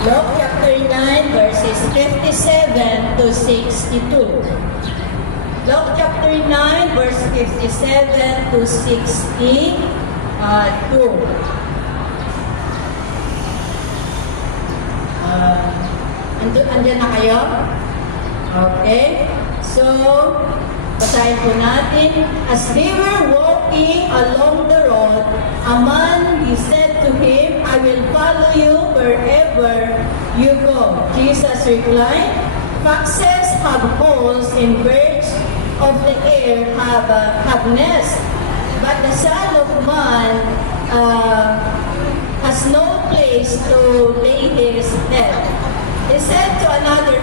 Luke chapter 9, verses 57 to 62. Luke chapter 9, verse 57 to 62. Andyan na kayo? Okay. So, basahin po natin. As they were walking along the road, a man, he said to him, I will follow you wherever you go. Jesus replied, foxes have holes and birds of the air have nests, but the Son of Man has no place to lay his head. He said to another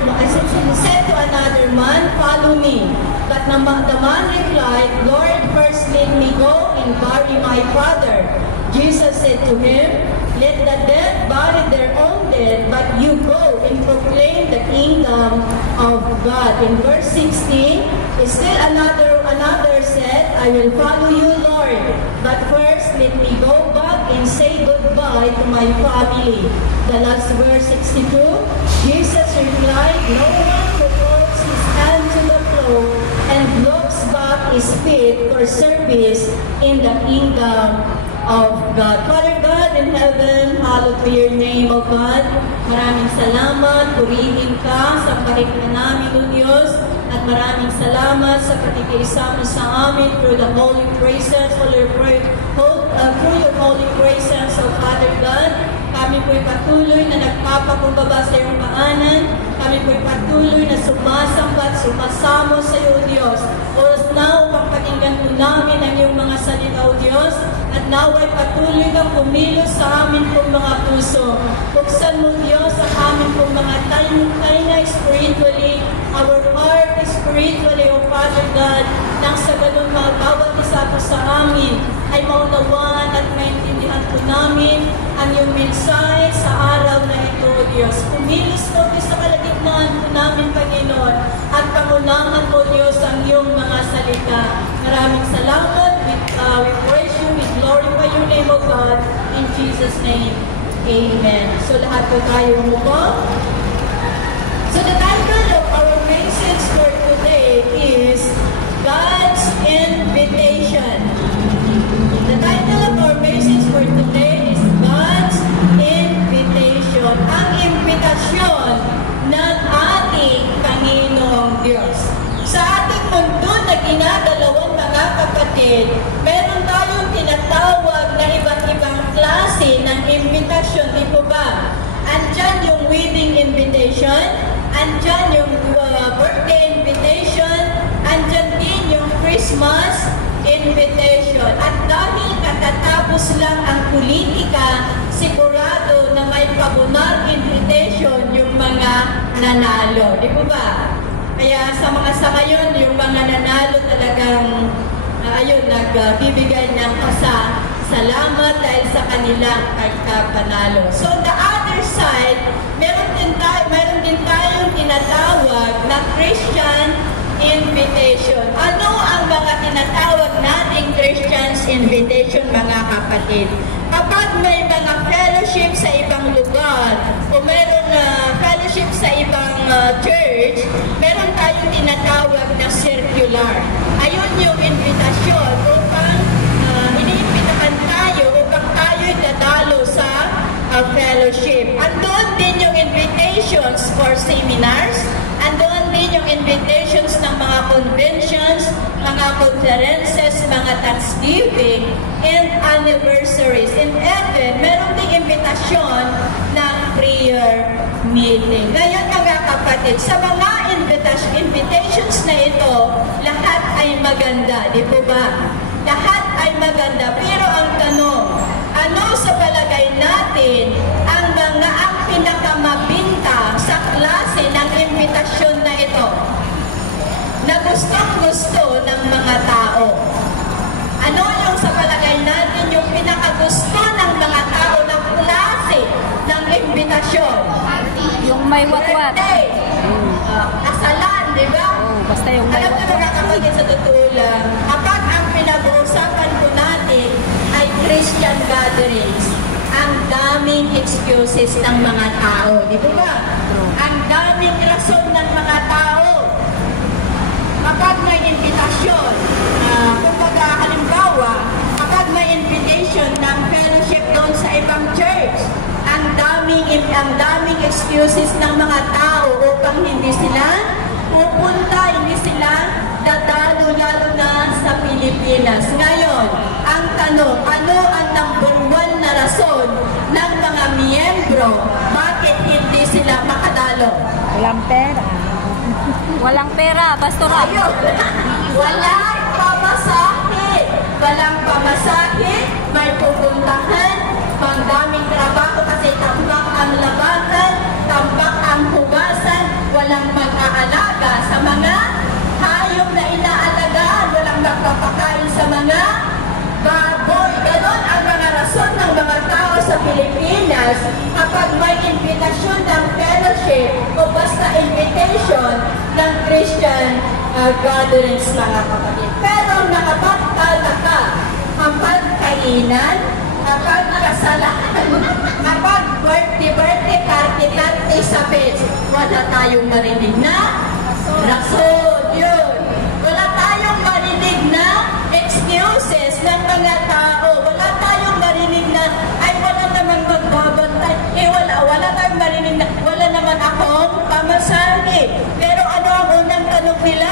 man, follow me. But the man replied, Lord, first let me go and bury my father. Jesus said to him, let the dead bury their own dead, but you go and proclaim the kingdom of God. In verse 16, still another said, I will follow you, Lord, but first let me go back and say goodbye to my family. The last verse 62, Jesus replied, no one who puts his hand to the plow and looks back is fit for service in the kingdom of God. Father God in heaven, hallowed be your name, O God. Maraming salamat, purihin ka, sambahin ka namin, O Diyos, at maraming salamat sa pakikiisa mo sa amin through the holy presence, through your holy presence, O Father God. Kami po'y patuloy na nagpapakumbaba sa iyong paanan. Kami po'y patuloy na sumasamba at sumasamo sa iyo, O Diyos. Oras na upang pakinggan po namin ang iyong mga salita, O Diyos. At naway patuloy kang kumilos sa amin pong mga puso. Buksan mo, Diyos, ang amin pong mga tayo spiritually, our heart spiritually, O Father God, nang sa ganun mga bawat isa po sa amin ay maunawaan at maintindihan po namin ang iyong mensahe sa araw na ito, Diyos. Kumilos po sa kalagitnaan po namin, Panginoon, at pangunahan po, Diyos, ang iyong mga salita. Maraming salamat. We praise you, we glorify your name, O God, in Jesus' name. Amen. So lahat po tayo umupo. So the title of our message for today is God's Invitation. The title of our message for today is God's Invitation. Ang imbitasyon ng ating Panginoong Diyos. Sa ating mundo na ginagalawan, mga kapatid, meron tayong tinatawag na iba't ibang klase ng imbitasyon. Di po ba? Andyan yung wedding invitation, andyan yung birthday invitation, andyan din yung Christmas invitation. At dahil katatapos lang ang politika, sigurado na may pabunar invitation yung mga nanalo. Di po ba? Kaya sa ngayon, yung mga nanalo talagang nagbibigay ng salamat dahil sa kanilang pagkapanalo. So the other side, meron din tayong tinatawag na Christian invitation. Ano ang mga tinatawag nating Christian's invitation, mga kapatid? Kapag may mga fellowship sa ibang lugar o meron fellowship sa ibang church, meron tayong tinatawag na circular. Ayun yung invitasyon upang iniimbitahan tayo upang tayo'y dadalo sa fellowship. Andun din yung invitations for seminars, andun din yung invitations ng mga conventions, mga conferences, mga Thanksgiving, and anniversaries. In heaven, meron ding invitasyon ng prayer meeting. Ngayon, mga kapatid, sa mga invitations na ito, lahat ay maganda, di po ba? Lahat ay maganda, pero ang tanong, ano sa palagay natin ang pinakamabinta sa klase ng invitasyon na ito na gustong-gusto ng mga tao? Ano yung sa palagay natin yung pinakagusto ng mga tao ng klase ng invitasyon? Yung may watwat. Kasalan, di ba? Basta yung may watwat. Alam na nakakapagin sa totoo lang, kapag ang pinag-uusapan po natin ay Christian gatherings, ang daming excuses ng mga tao. Di ba? Ang daming rason ng mga tao. Kapag may invitasyon, kumbaga halimbawa, kapag may invitation ng fellowship doon sa ibang church, ang daming excuses ng mga tao upang hindi sila pupunta, hindi sila dadalo, lalo na sa Pilipinas. Ngayon, ang tanong, ano ang number one na rason ng mga miyembro bakit hindi sila makadalo? Walang pera. Walang pera, pastora. Ayun. Walang pamasahe. Walang pamasahe, may pupuntahan, pangdaming trabaho kasi tambak ang labahan, tambak ang hugasan, walang mag-aalaga sa mga hayop na inaalagaan, walang magpapakain sa mga baboy. Ganon ang mga rason ng mga tao sa Pilipinas kapag may invitasyon ng fellowship o basta invitation ng Christian gatherings, mga kapatid. Pero nakapagtataka kapag kainan, kapag kasalahan, kapag birthday, party sa page, wala tayong marinig na rason. Yun. Wala tayong marinig na excuses ng mga tao. Wala tayong marinig na, ay wala naman magbabantay. Wala tayong marinig na, wala naman akong pamasahe. Pero ano ang unang tanong nila?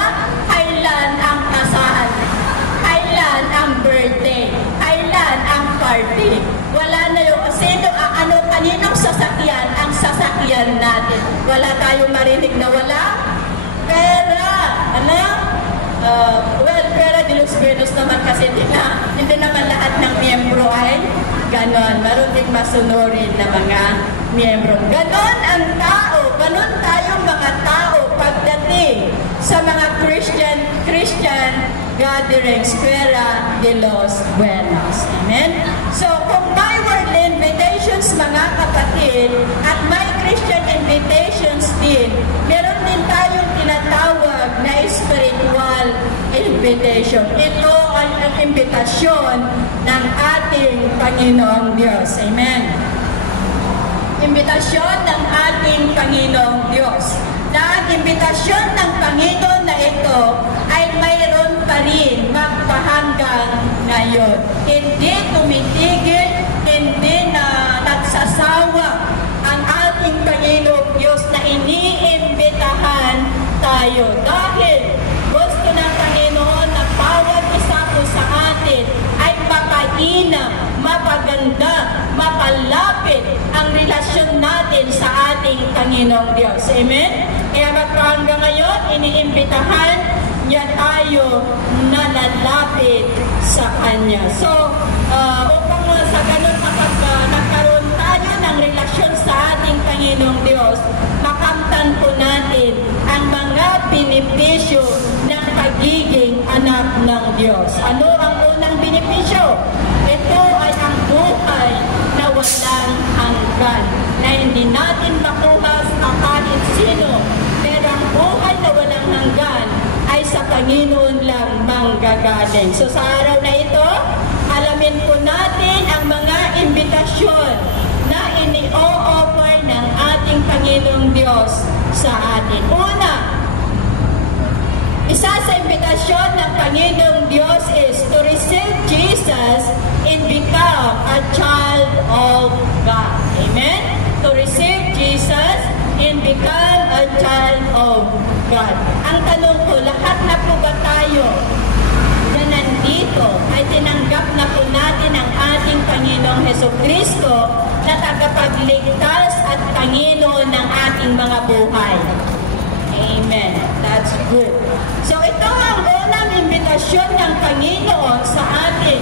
Kailan ang kasahan? Kailan ang birthday? Kailan ang party? Wala na yung kaninong sasakyan ang sasakyan natin. Wala tayong marinig na wala pera. Ano? Pera de los buenos naman kasi hindi naman lahat ng miyembro ay ganon. Meron ding masunurin na mga miyembro. Ganon ang tao. Ganon tayong mga tao pagdating sa mga Christian gatherings, Escuela de los Buenos. Amen? So, kung may worldly invitations, mga kapatid, at may Christian invitations din, meron din tayong tinatawag na spiritual invitation. Ito ay ang imbitasyon ng ating Panginoong Diyos. Amen? Imbitasyon ng ating Panginoong Diyos. Na ang imbitasyon ng Panginoon na ito ay mayroon pa rin magpahanggang ngayon. Hindi tumitigil, hindi na nagsasawa ang ating Panginoong Diyos na iniimbitahan tayo. Dahil gusto ng Panginoon na bawat isa po sa atin ay makainam, mapaganda, mapalapit ang relasyon natin sa ating Panginoong Diyos. Amen? Kaya hanggang ngayon, iniimbitahan niya tayo na lalapit sa Kanya. So, upang sa ganun kapag nagkaroon tayo ng relasyon sa ating Panginoong Diyos, makamtan po natin ang mga benepisyo ng pagiging anak ng Diyos. Ano ang unang benepisyo? Ito ay ang buhay na walang hanggan, na hindi natin makuha sa kahit sino. Pero ang buhay na walang hanggan ay sa Panginoon lang manggagaling. So sa araw na ito, alamin po natin ang mga imbitasyon na ini-o-offer ng ating Panginoong Diyos sa atin. Una, isa sa imbitasyon ng Panginoong Diyos is to receive Jesus and become a child of God. Amen? To receive Jesus and become a child of God. Ang tanong ko, lahat na po ba tayo na nandito ay tinanggap na po natin ang ating Panginoong Hesukristo na tagapagligtas at Panginoon ng ating mga buhay? Amen. That's good. So ito ang unang imbitasyon ng Panginoon sa atin.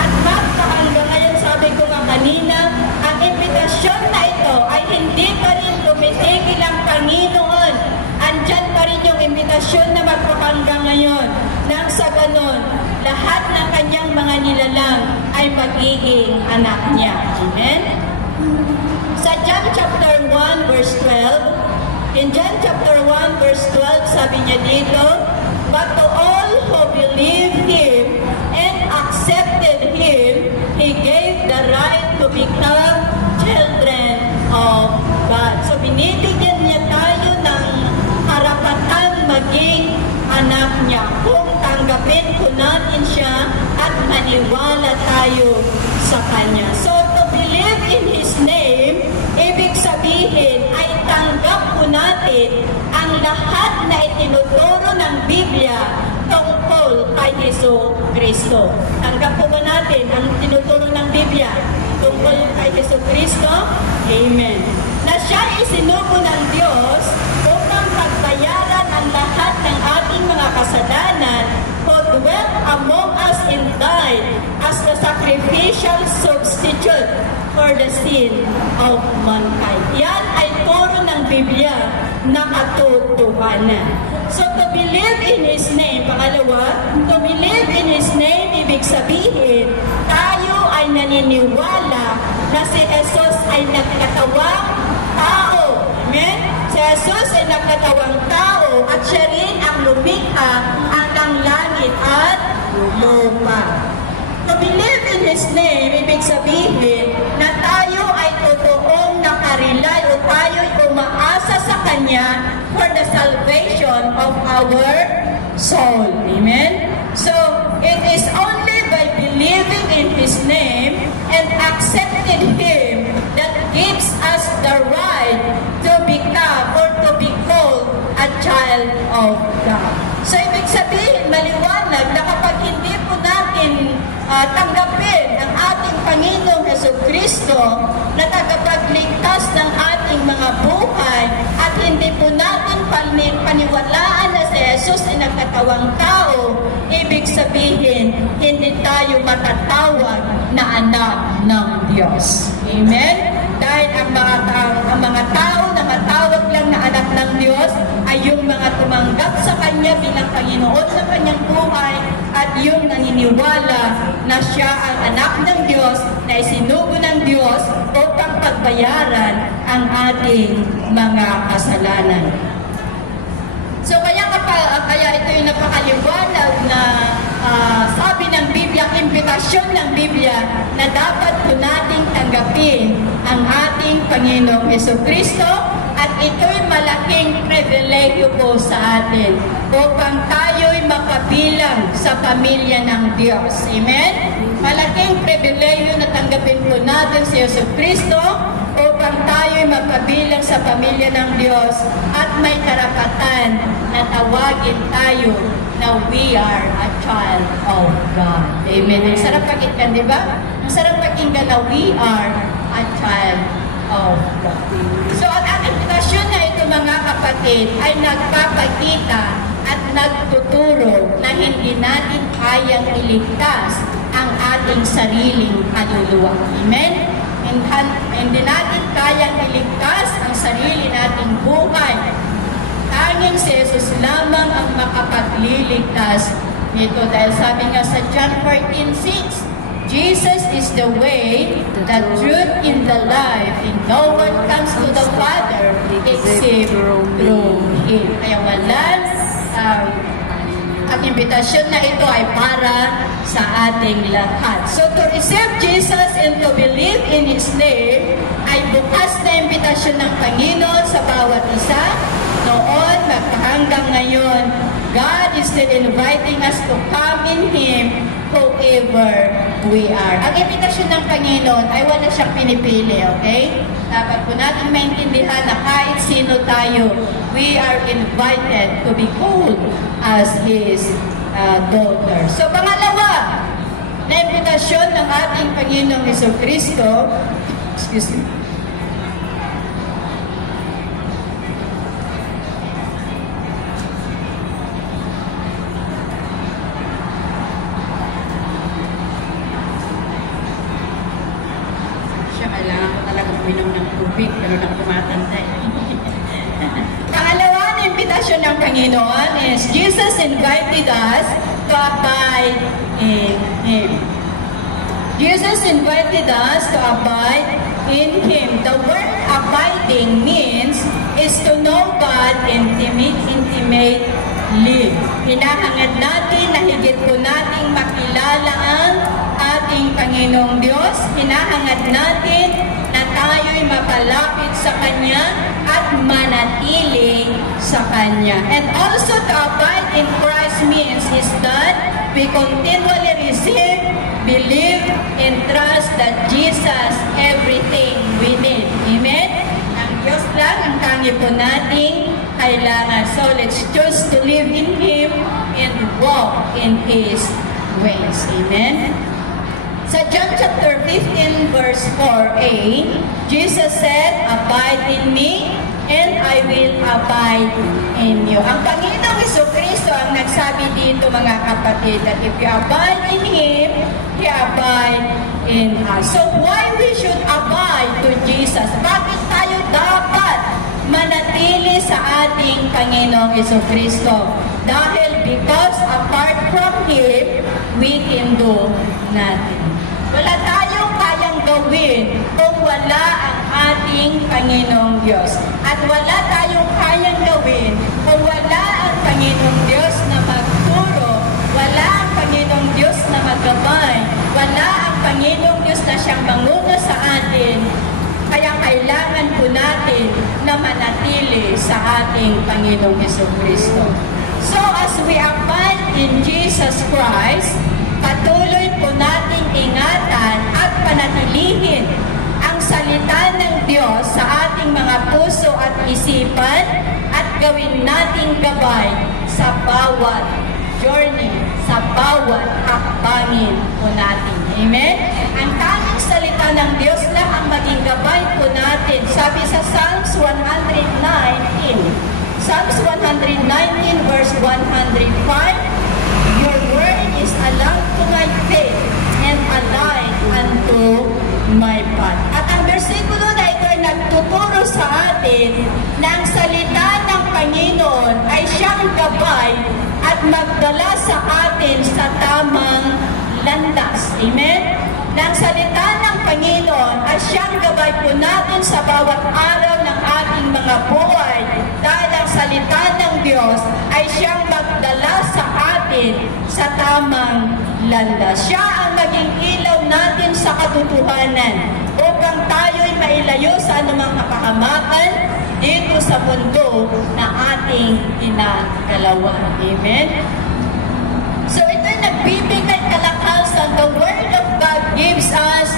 At hanggang ngayon, sabi ko nga kanina, ang imbitasyon na ito ay hindi pa rin tumitigil ang Panginoon. Andyan pa rin yung imbitasyon na magpapanggang ngayon. Nang sa ganon, lahat ng kanyang mga nilalang ay magiging anak niya. Amen? Sa John chapter 1 verse 12, in John chapter 1 verse 12, sabi niya dito, but to all who believed Him and accepted Him, He gave the right to become children of God. So binibigyan niya tayo ng karapatan maging anak niya kung tanggapin po natin siya at maniwala tayo sa Kanya. So to believe in His name, ibig sabihin ay tanggap po natin ang lahat na itinuturo ng Biblia tungkol kay Hesus Kristo. Tanggap po ba natin ang tinuturo ng Biblia tungkol kay Hesus Kristo? Amen. Na siya isinugo ng Diyos upang pagbayaran ang lahat ng ating mga kasalanan, who dwelt among us and died as the sacrificial substitute for the sin of mankind. Yan ay turo ng Biblia na katotohanan. So to believe in His name, pangalawa, to believe in His name, ibig sabihin, tayo ay naniniwala na si Jesus ay nagkatawang tao. Amen? Si Jesus ay nagkatawang tao at siya rin ang lumikha hanggang langit at lupa. To believe in His name, ibig sabihin na tayo ay totoong nakarelay o tayo'y umaasa sa Kanya for the salvation of our soul. Amen? So, it is only by believing in His name and accepting Him that gives us the right to become or to be called a child of God. So, ibig sabihin, maliwanag na kapag hindi po natin tanggapin ang ating Panginoong Jesucristo na tagapagligtas ng ating mga buhay at hindi po natin paniwalaan na si Jesus ay nagkatawang tao, ibig sabihin, hindi tayo matatawag na anak ng Diyos. Amen? Dahil ang mga tao na matawag lang na anak ng Diyos ay yung mga tumanggap sa Kanya bilang Panginoon sa Kanyang buhay at yung naniniwala na siya ang anak ng Diyos na isinugo ng Diyos upang pagbayaran ang ating mga kasalanan. So kaya ito yung napakaliwanag na sabi ng Biblia, imbitasyon ng Biblia na dapat po nating tanggapin ang ating Panginoong Jesucristo at ito'y malaking pribilegyo po sa atin upang tayo'y makabilang sa pamilya ng Diyos. Amen? Malaking pribilegyo na tanggapin po natin si Jesucristo upang tayo'y makabilang sa pamilya ng Diyos at may karapatan na tawagin tayo na we are a child of God. Amen. Ang sarap pakinggan, di ba? Ang sarap pakinggan na we are a child of God. So, ang invitasyon na ito, mga kapatid, ay nagpapakita at nagtuturo na hindi natin kayang iligtas ang ating sariling kaluluwa. Amen? Hindi natin kayang iligtas ang sarili nating buhay. Tanging si Jesus lamang ang makapagliligtas nito. Dahil sabi nga sa John 14:6, Jesus is the way, the truth, and the life, and no one comes to the Father except through Him. Kaya ang imbitasyon na ito ay para sa ating lahat. So to receive Jesus and to believe in His name ay bukas na imbitasyon ng Panginoon sa bawat isa. Noon, hanggang ngayon, God is still inviting us to come in Him whoever we are. Ang imbitasyon ng Panginoon ay wala siyang pinipili, okay? Dapat po natin maintindihan na kahit sino tayo, we are invited to be called as His daughter. So, pangalawa, na imbitasyon ng ating Panginoong Jesucristo, excuse me, pero na tumatanda eh. Pangalawa na imbitasyon ng Panginoon is Jesus invited us to abide in Him. Jesus invited us to abide in Him. The word abiding means is to know God intimately. Hinahangad natin na higit po nating makilala ang ating Panginoong Diyos. Hinahangad natin na tayo'y mapalapit sa Kanya at manatili sa Kanya. And also to abide in Christ means is that we continually receive, believe, and trust that Jesus everything we need. Amen? Ang Diyos lang ang tangi po nating kailangan. So let's choose to live in Him and walk in His ways. Amen? Sa John chapter 15 verse 4a, Jesus said, "Abide in me, and I will abide in you." Ang Panginoong Jesucristo ang nagsabi dito, mga kapatid, that if you abide in Him, He abide in us. So why we should abide to Jesus? Bakit tayo dapat manatili sa ating Panginoong Jesucristo? Dahil because apart from Him, we can do nothing. Wala tayong kayang gawin kung wala ang ating Panginoong Diyos. At wala tayong kayang gawin kung wala ang Panginoong Diyos na magturo, wala ang Panginoong Diyos na maggabay, wala ang Panginoong Diyos na siyang manguno sa atin. Kaya kailangan po natin na manatili sa ating Panginoong Jesucristo. So as we abide in Jesus Christ, patuloy po nating ingatan at panatilihin ang salita ng Diyos sa ating mga puso at isipan at gawin nating gabay sa bawat journey, sa bawat hakbangin po natin. Amen? Ang tanging salita ng Diyos lang ang maging gabay po natin. Sabi sa Psalms 119, Psalms 119 verse 105, "Your word is a lamp to my feet and a light unto my path." At ang versikulo na ito ay nagtuturo sa atin na ang salita ng Panginoon ay siyang gabay at magdala sa atin sa tamang landas. Amen? Na ang salita ng Panginoon ay siyang gabay po natin sa bawat araw ng ating mga buhay dahil ang salita ng Diyos ay siyang magdala sa atin sa tamang landas. Siya ang maging ilaw natin sa katotohanan upang tayo'y mailayo sa anumang kapahamakan dito sa mundo na ating ginagalawan. Amen? So ito'y nagbibigay kalakasan. The Word of God gives us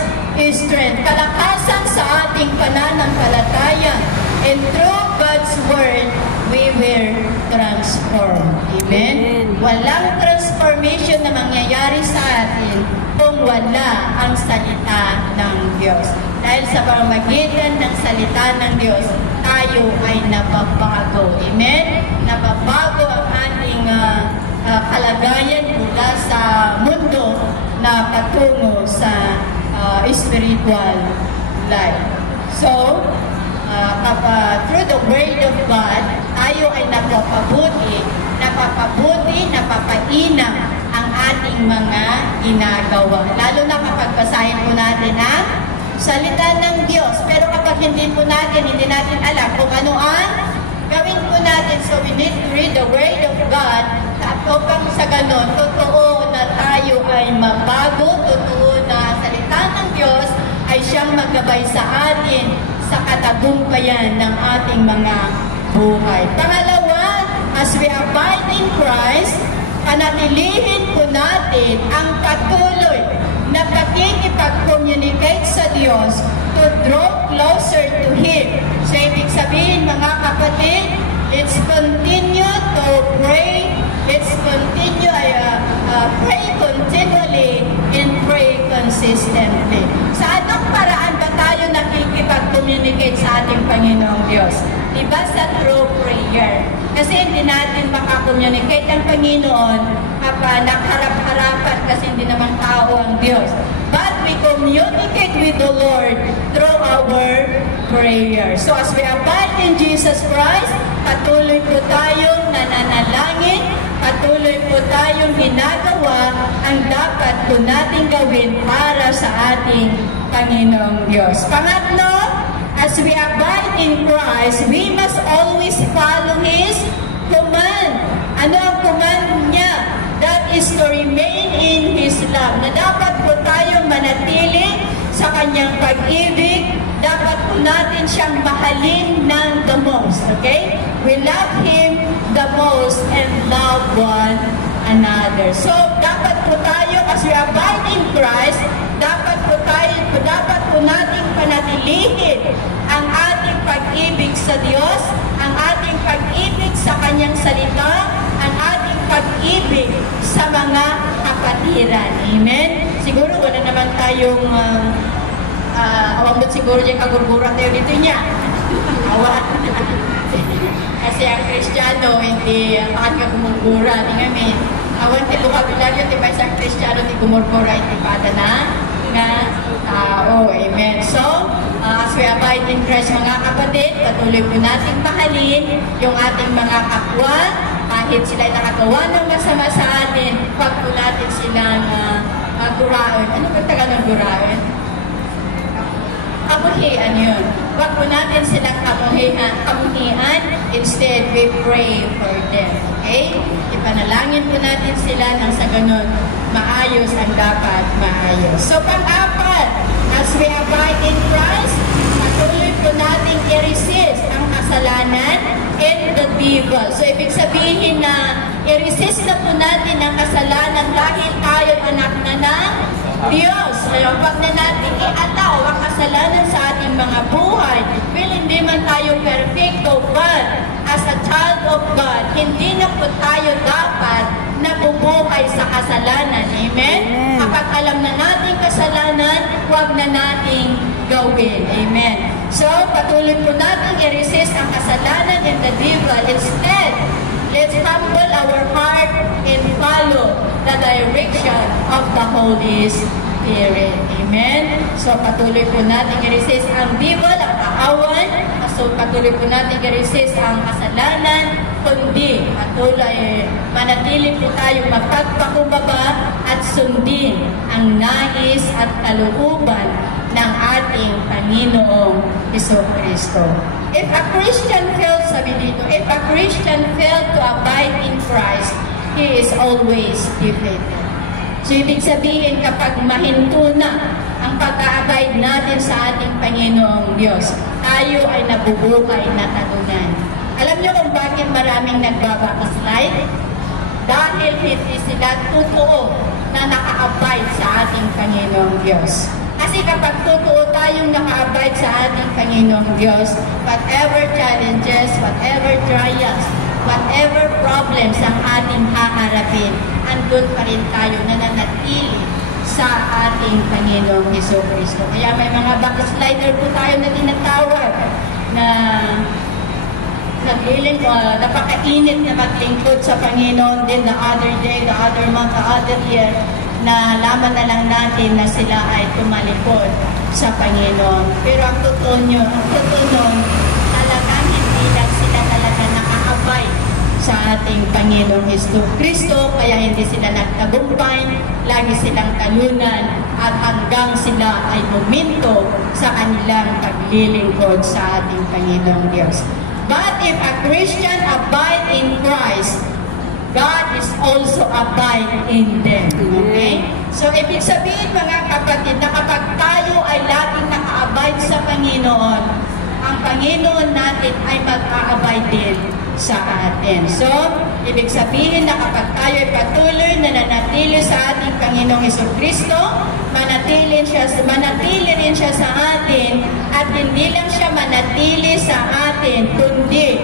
strength. Kalakasan sa ating pananampalataya. And through God's Word, we will transform. Amen? Walang transformation na mangyayari sa atin kung wala ang salita ng Diyos. Dahil sa pamamagitan ng salita ng Diyos, tayo ay nababago. Amen? Nababago ang ating kalagayan mula sa mundo na patungo sa spiritual life. So, through the Word of God, tayo ay napapabuti, napapainam ang ating mga ginagawa. Lalo na kapag basahin po natin ang salita ng Diyos. Pero kapag hindi natin alam kung ano ang gawin po natin. So we need to read the Word of God at upang sa ganon, totoo na tayo ay mabago, totoo na salita ng Diyos ay siyang maggabay sa atin sa katagumpayan ng ating mga buhay. Pangalawa, as we abide in Christ, panatilihin po natin ang patuloy na pakikipag-communicate sa Diyos to draw closer to Him. So, ibig sabihin, mga kapatid, let's continue to pray. Let's continue, pray continually and pray consistently. Sa anong paraan ba tayo nakikipag-communicate sa ating Panginoong Diyos? Diba sa through prayer? Kasi hindi natin makakommunicate ang Panginoon kapag nakaharap-harapan kasi hindi naman tao ang Diyos. But we communicate with the Lord through our prayer. So as we abide in Jesus Christ, patuloy po tayong nananalangin, patuloy po tayong ginagawa ang dapat po natin gawin para sa ating Panginoong Diyos. Pangatlo, as we abide in Christ, we must always follow His command. Ano ang command niya? That is to remain in His love. Na dapat po tayong manatili sa Kanyang pag-ibig. Dapat po natin siyang mahalin ng the most. Okay? We love Him the most and love one another. So, dapat po tayo, as we abide in Christ, dapat po nating panatilihin ang ating pag-ibig sa Diyos, ang ating pag-ibig sa Kanyang salita, ang ating pag-ibig sa mga kapatiran. Amen? Siguro wala naman tayong awambot siguro yung kagurgura tayo dito niya. Awa. Kasi ang Kristiyano, hindi bakit ka gumurgura. Hindi kami. Awan, ti bukabularyo, ti ba isang Kristiyano, ti gumurgura, ti pada na nga tao. Amen. So, as we abide in Christ, mga kapatid, patuloy po natin mahalin yung ating mga kapwa, kahit sila'y nakagawa ng masama sa atin, pag po natin silang guraon. Ano ba tagal ng guraon? Kamuhian yun. Wag po natin silang kamuhian. Instead, we pray for them. Okay? Ipanalangin po natin sila nang sa ganun, maayos ang dapat maayos. So, pang-apat, as we abide in Christ, patuloy po natin i-resist ang kasalanan and the devil. So, ibig sabihin na i-resist na po natin ang kasalanan dahil tayo anak na ng Diyos. Kaya wag na natin i-ataw ang kasalanan sa ating mga buhay. Well, hindi man tayo perfecto, but as a child of God, hindi na po tayo dapat nabubuhay sa kasalanan. Amen? Kapag alam na natin kasalanan, wag na nating gawin. Amen? So, patuloy po natin i-resist ang kasalanan and the devil. Instead, let's humble our heart and follow the direction of the Holy Spirit. Amen? So, patuloy po natin i-resist ang devil, ang kaawan. So, patuloy po natin i-resist ang kasalanan, kundi patuloy manatili po tayo magpagpakumbaba at sundin ang nais at kalooban ng ating Panginoong Jesucristo. If a Christian fails, sabi dito, if a Christian fails to abide in Christ, he is always defeated. So, ibig sabihin, kapag mahinto na ang pag-a-abide natin sa ating Panginoong Diyos, tayo ay nabubukay na talunan. Alam niyo kung bakit maraming nagbabakaslide? Dahil hindi sila totoo na naka-abide sa ating Panginoong Diyos. Kasi kapag totoo tayong naka-abide sa ating Panginoong Diyos, whatever challenges, whatever trials, whatever problems ang ating haharapin, andun pa rin tayo nananatili sa ating Panginoong Jesucristo. Kaya may mga backslider po tayo na tinatawag na napakainit na maglingkod sa Panginoon. Then the other day, the other month, the other year, na laman na lang natin na sila ay tumalikod sa Panginoon. Pero ang totoo nun, talagang hindi lang sila talaga naka-abide sa ating Panginoong Kristo, kaya hindi sila nagtagumpay, lagi silang talunan, at hanggang sila ay buminto sa kanilang paglilingkod sa ating Panginoong Diyos. But if a Christian abide in Christ, God is also abide in them. Okay? So, ibig sabihin mga kapatid, na kapag tayo ay laging naka-abide sa Panginoon, ang Panginoon natin ay mag-a-abide din sa atin. So, ibig sabihin na kapag tayo ay patuloy na nanatili sa ating Panginoong Jesucristo, manatili rin siya sa atin, at hindi lang siya manatili sa atin, kundi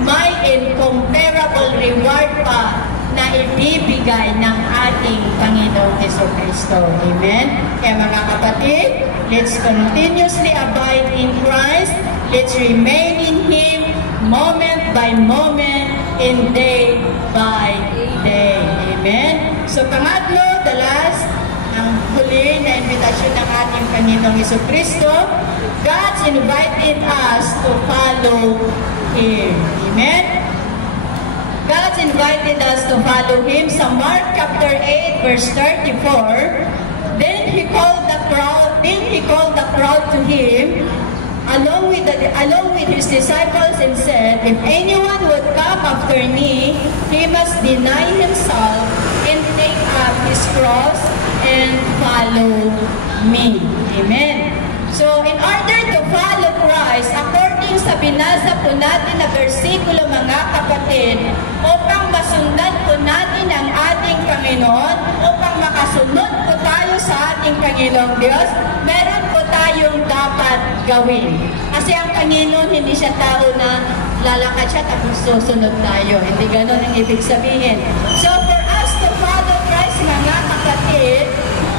may incomparable reward pa na ibibigay ng ating Panginoong Jesucristo. Amen? Kaya mga kapatid, let's continuously abide in Christ. Let's remain in Him moment by moment and day by day. Amen? So pangatlo, the last, ang huli na invitation ng ating Panginoong Jesucristo, God's invited us to follow Him. Amen? God's invited us to follow Him. Sa Mark chapter 8, verse 34, Then He called the crowd to Him, along with His disciples, and said, If anyone would come after me, he must deny himself and take His cross and follow me. Amen. So, in order to follow Christ, according sa binasa po natin na versikulo mga kapatid, upang masundan po natin ang ating Panginoon, upang makasunod po tayo sa ating Panginoong Diyos, meron po tayong dapat gawin. Kasi ang Panginoon, hindi siya tao na lalakad siya tapos susunod tayo. Hindi ganun ang ibig sabihin. So, for us to follow Christ, mga kapatid,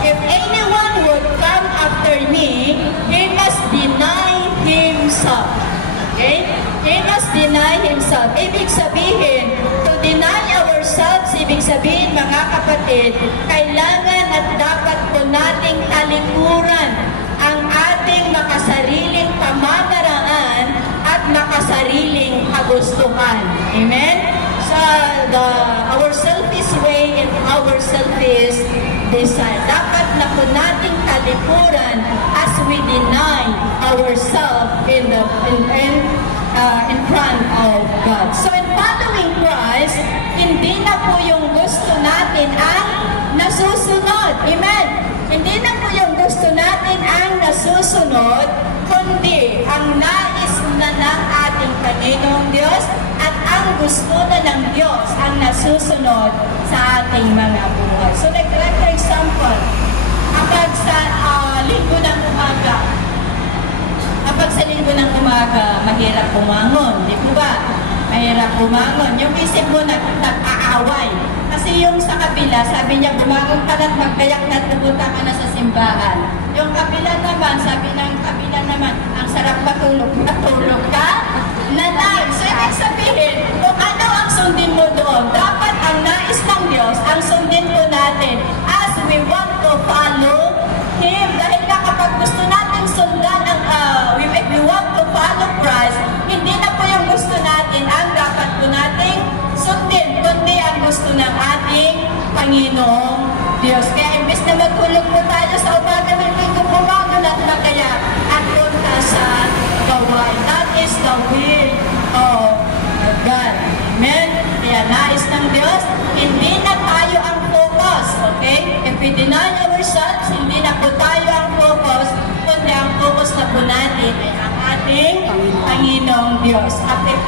if anyone would come after me, he must deny himself. Okay? He must deny himself. Ibig sabihin, to deny ourselves, ibig sabihin, mga kapatid, kailangan at dapat po nating talikuran ang ating makasariling pamamaraan at makasariling kagustuhan. Amen? So, our selfish way and our selfish desire. Dapat na po nating talikuran as we deny ourselves in front of God. So, in following Christ, hindi na po yung gusto natin ang nasusunod. Amen? Hindi na po yung gusto natin ang nasusunod, kundi ang nais na ng ating Panginoong Diyos at ang gusto na ng Diyos ang nasusunod sa ating mga buhay. So, like for example, kapag sa linggo ng umaga, mahirap bumangon, di po ba? Mahirap bumangon. Yung isip mo nag-aaway. Kasi yung sa kabila, sabi niya, bumangon ka na't magkayak na pupunta ka na sa simbahan. Yung kabila naman, sabi ng kabila naman, ang sarap matulog. Natulog ka? Nanay. So, ibig sabihin, kung ano ang sundin mo doon, dapat ang nais ng Diyos, ang sundin po natin as we want to follow Him. Dahil na kapag gusto natin sundan ang, if we want to follow Christ, hindi na po yung gusto natin ang dapat po nating sundin, kundi ang gusto ng ating Panginoong Diyos. Kaya imbes na matulog po tayo sa umaga ng linggo, bumangon at magkaya at punta sa gawain. That is the will of God. Amen? Kaya nais ng Diyos, hindi na tayo ang focus. Okay? If we deny ourselves, hindi na po tayo ang focus, kundi ang focus na po natin ay ang ating Panginoong Diyos. At if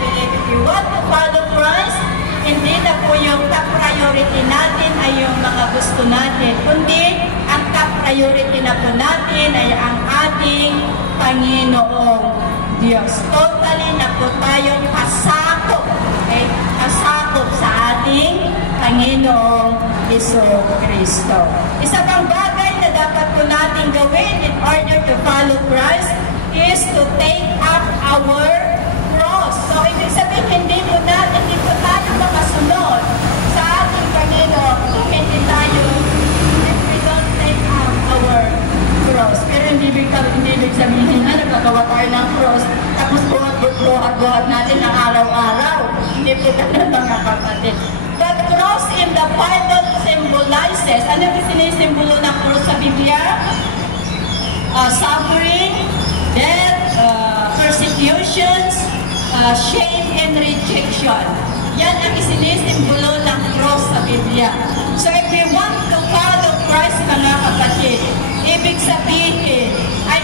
we want to follow Christ, hindi na po yung top priority natin ay yung mga gusto natin, kundi ang top priority na po natin ay ang ating Panginoong Diyos. Totally na po tayong kasakop, okay? Kasakop sa ating Panginoong Jesucristo. Isa pang bagay na dapat po natin gawin in order to follow Christ is to take up our cross. So, ibig sabihin, hindi po tayo makasunod sa ating Panginoon kung hindi tayo, if we don't take up our cross. Pero hindi ibig sabihin na nagkagawa tayo ng cross, tapos buhat natin ng araw-araw. Hindi po tayo mga kapatid. But cross in the Bible symbolizes, ano yung sinisimbolo ng cross sa Biblia? Suffering, death, persecutions, shame, and rejection. Yan ang isinisimbolo ng cross sa Biblia. So if we want to follow Christ, mga kapatid, ibig sabihin ay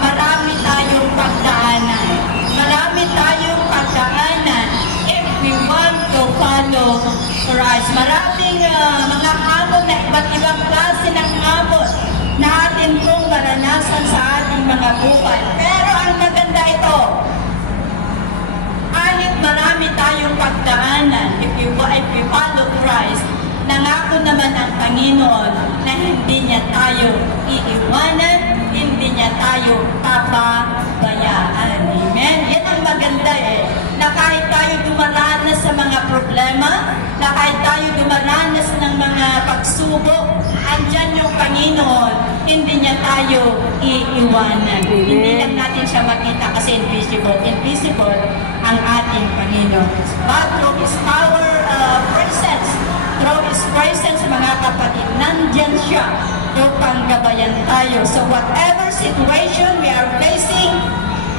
marami tayong pagdaanan. Marami tayong pagdaanan if we want to follow Christ. Maraming mga hamon na iba't ibang klase ng hamon na atin pong maranasan sa ating mga buhay. Pero ang maganda ito, kahit marami tayong pagdaanan, if we follow Christ, nangako naman ang Panginoon na hindi niya tayo iiwanan, hindi niya tayo papabayaan. Amen? Yan ang maganda na kahit tayo dumaranas sa mga problema, na kahit tayo dumaranas ng mga pagsubok, andyan yung Panginoon, hindi niya tayo iiwanan. Hindi lang natin siya makita kasi invisible ang ating Panginoon. But through His power, through His presence, mga kapatid, nandyan siya upang gabayan tayo. So whatever situation we are facing,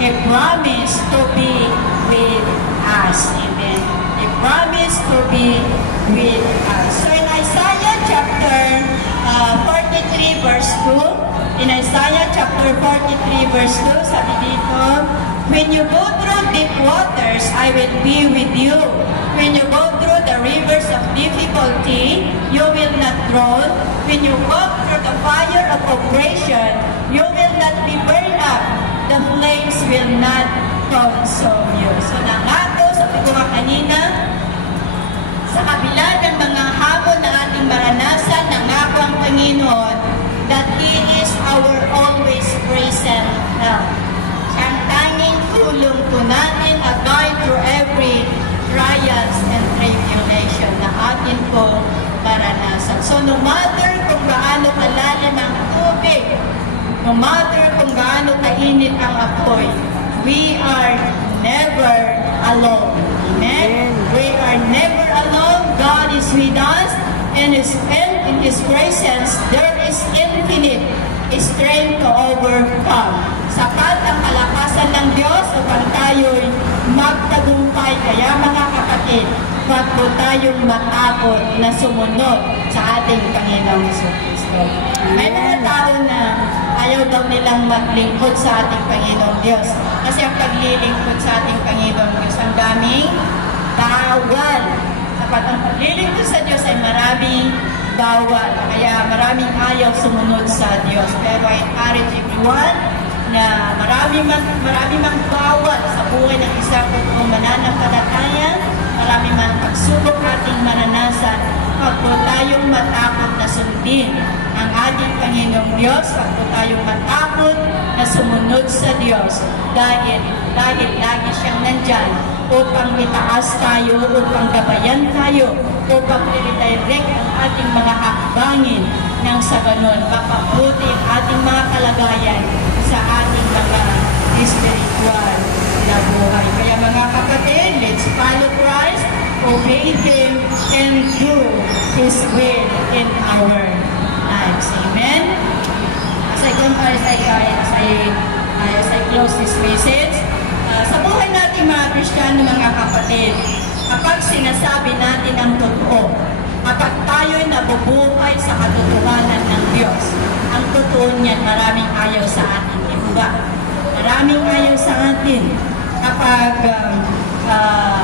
He promised to be with us. Amen. He promised to be with us. So in Isaiah chapter chapter 43, verse 2, sabi dito, when you go through deep waters, I will be with you. When you go through the rivers of difficulty, you will not drown. When you walk through the fire of oppression, you will not be burned up. The flames will not consume you. So nangako, sabi ko nga kanina, sa kabila ng mga hamon na ating maranasan, nangako ang Panginoon that He is our always present help. Siya ang tanging tulong po natin at guide through every trials and tribulation na atin po maranasan. So no matter kung gaano kalalim ang tubig, no matter kung gaano kainit ang apoy, we are never alone. Amen? We are never alone. God is with us, and in His presence, there is infinite strength to overcome. Sapat ang kalakasan ng Diyos upang tayo'y magtagumpay. Kaya mga kapatid, wag po tayong matakot na sumunod sa ating Panginoong Jesucristo. May mga tao na ayaw daw nilang maglingkod sa ating Panginoong Diyos. Kasi ang paglilingkod sa ating Panginoong Diyos, ang daming bawal. Sapat ang paglilingkod sa Diyos ay maraming bawal. Kaya maraming ayaw sumunod sa Diyos. Pero I encourage everyone na marami mang bawal sa buhay ng isang totoong mananampalataya, marami mang pagsubok ating maranasan, huwag po tayong matakot na sundin ang ating Panginoong Diyos, huwag po tayong matakot na sumunod sa Diyos dahil lagi siyang nandyan upang itaas tayo, upang gabayan tayo, upang i-redirect ang ating mga hakbangin nang sa ganon mapabuti ang ating mga kalagayan sa ating mga spiritual na buhay. Kaya mga kapatid, let's follow Christ, obey Him, and do His will in our lives. Amen? As I close this message, sa buhay natin mga Kristiyano, mga kapatid, kapag sinasabi natin ang totoo, kapag tayo'y nabubuhay sa katotohanan ng Diyos, ang totoo niyan, maraming ayaw sa atin. Diba? Maraming ayaw sa atin. Kapag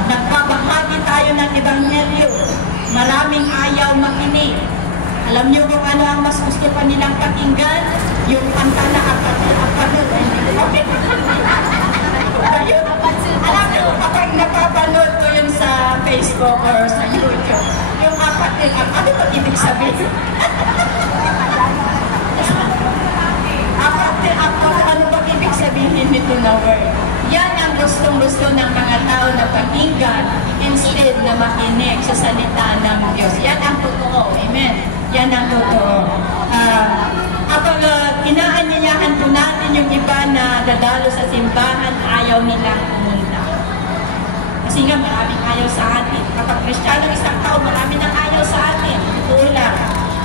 nagpapahagi tayo ng Ebanghelyo, maraming ayaw makinig. Alam niyo kung ano ang mas gusto pa nilang pakinggan? Yung kanta na apatid. Alam niyo, kapag napapanood ko yun sa Facebook or sa YouTube, yung apatid, ano ba ibig sabihin? Apatid, ano ba ibig sabihin nito na word? Yan ang gustong-gusto ng mga tao na pakinggan instead na makinig sa salita ng Diyos. Yan ang totoo. Amen? Yan ang totoo. Kapag inaanyayahan po natin yung iba na dadalo sa simbahan, ayaw nilang pumunta. Kasi nga maraming ayaw sa atin. Kapag Kristiyano isang tao, marami nang ayaw sa atin. Totoo lang.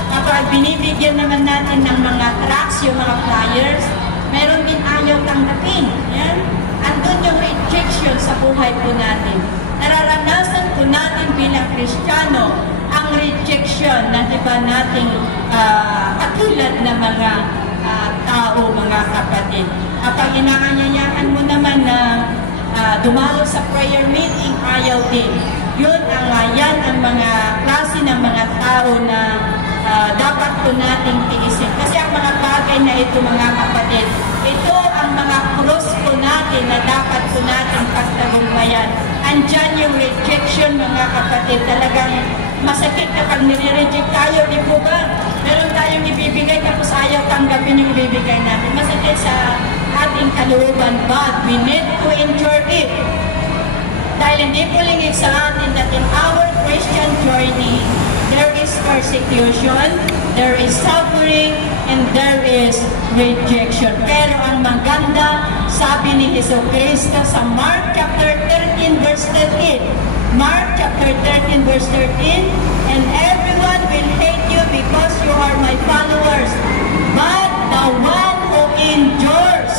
Kapag binibigyan naman natin ng mga tracts, yung mga flyers, meron din ayaw tanggapin. Yan. Andun yung rejection sa buhay po natin. Nararanasan po natin bilang Kristiyano ang rejection ng iba nating katulad na mga tao, mga kapatid. Kapag inaanyayahan mo naman na dumalo sa prayer meeting, ayaw din. Yan ang mga klase ng mga tao na dapat po nating tiisin. Kasi ang mga bagay na ito, mga kapatid, ito ang mga cross po natin na dapat po nating pagtagumpayan. Andyan yung rejection, mga kapatid. Talagang masakit kapag nire-reject tayo, di po ba? Meron tayong ibibigay tapos ayaw tanggapin yung ibibigay natin. Masakit sa ating kalooban, but we need to endure it. Dahil hindi po lingid sa atin that in our Christian journey, there is persecution, there is suffering, and there is rejection. Pero ang maganda, sabi ni Jesucristo sa Mark chapter 13 verse 13, Mark chapter 13 verse 13, and everyone will hate you because you are my followers, but the one who endures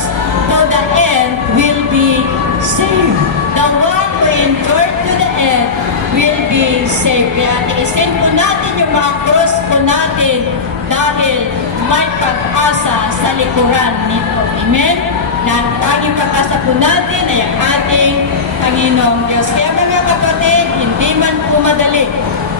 to the end will be saved. The one who endures to the end will be saved. Kaya tiisin po natin yung mga cross po natin dahil may pag-asa sa likuran nito. Amen? Na ang tanging pag-asa po natin ay ang ating Panginoong Diyos. Kaya mga kapatid, hindi man po madali.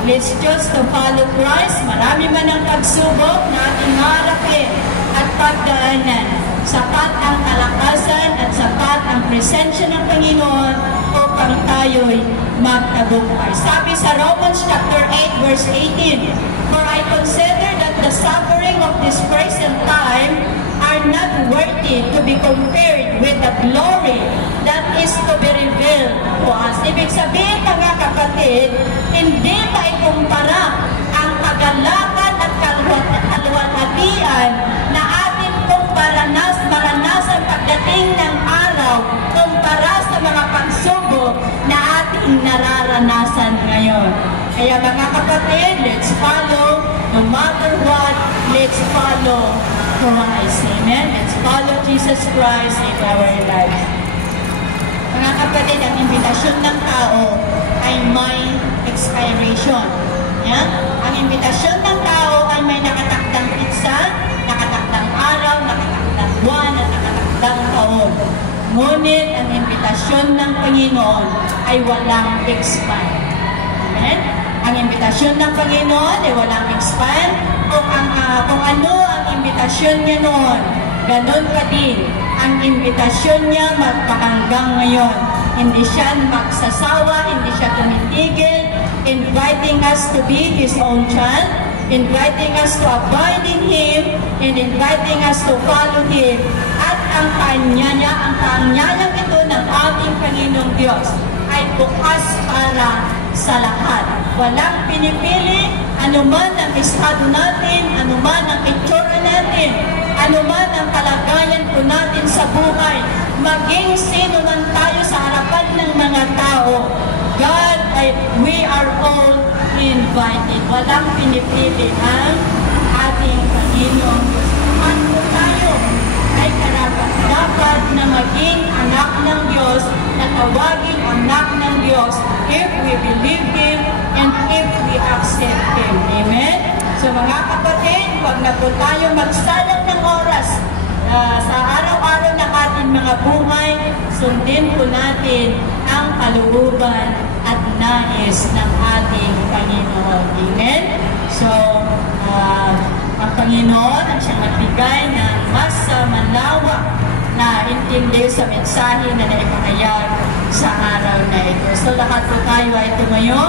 Let's just to follow Christ. Marami man ang pagsubok na ating harapin at pagdaanan. Sapat ang kalakasan at sapat ang presensya ng Panginoon upang tayo'y magtagumpay. Sabi sa Romans chapter 8 verse 18, "For I consider that the suffering of this present time are not worthy to be compared with the glory that is to be revealed to us." Ibig sabihin, mga kapatid, hindi maikumpara ang kagalakan at kaluwalhatian na atin pong maranasan pagdating ng araw kumpara sa mga pagsubok na ating nararanasan ngayon. Kaya mga kapatid, let's follow, no matter what, let's follow Christ. Amen? Let's follow Jesus Christ in our lives. Mga kapatid, ang imbitasyon ng tao ay may expiration. Yeah? Ang imbitasyon ng tao ay may nakatakdang pitsa, nakatakdang araw, nakatakdang buwan, at nakatakdang taon. Ngunit ang imbitasyon ng Panginoon ay walang expire. Amen? Ang imbitasyon ng Panginoon ay walang expire. Kung ano ang imbitasyon niya noon, ganun pa din ang imbitasyon niya magpahanggang ngayon. Hindi siya magsasawa, hindi siya tumitigil, inviting us to be His own child, inviting us to abide in Him, and inviting us to follow Him. At ang kanyayang ito ng ating Panginoong Diyos ay bukas para sa lahat. Walang pinipili, anuman ang estado natin, anuman ang itsura natin, anuman ang kalagayan po natin sa buhay, maging sino man tayo sa harapan ng mga tao, we are all invited. Walang pinipili ang ating Panginoong Diyos. At po tayo ay karapat-dapat na maging anak ng Diyos, na tawaging anak ng Diyos if we believe Him and if we accept Him. Amen? So mga kapatid, huwag na po tayo magsalang ng oras sa araw-araw ng ating mga buhay. Sundin po natin ang kalooban at nais ng ating Panginoon. Amen? So, ang Panginoon ang siyang nagbigay ng mas malawak na intindi sa mensahe na naipahayag sa araw na ito. So lahat po tayo ay tumayo.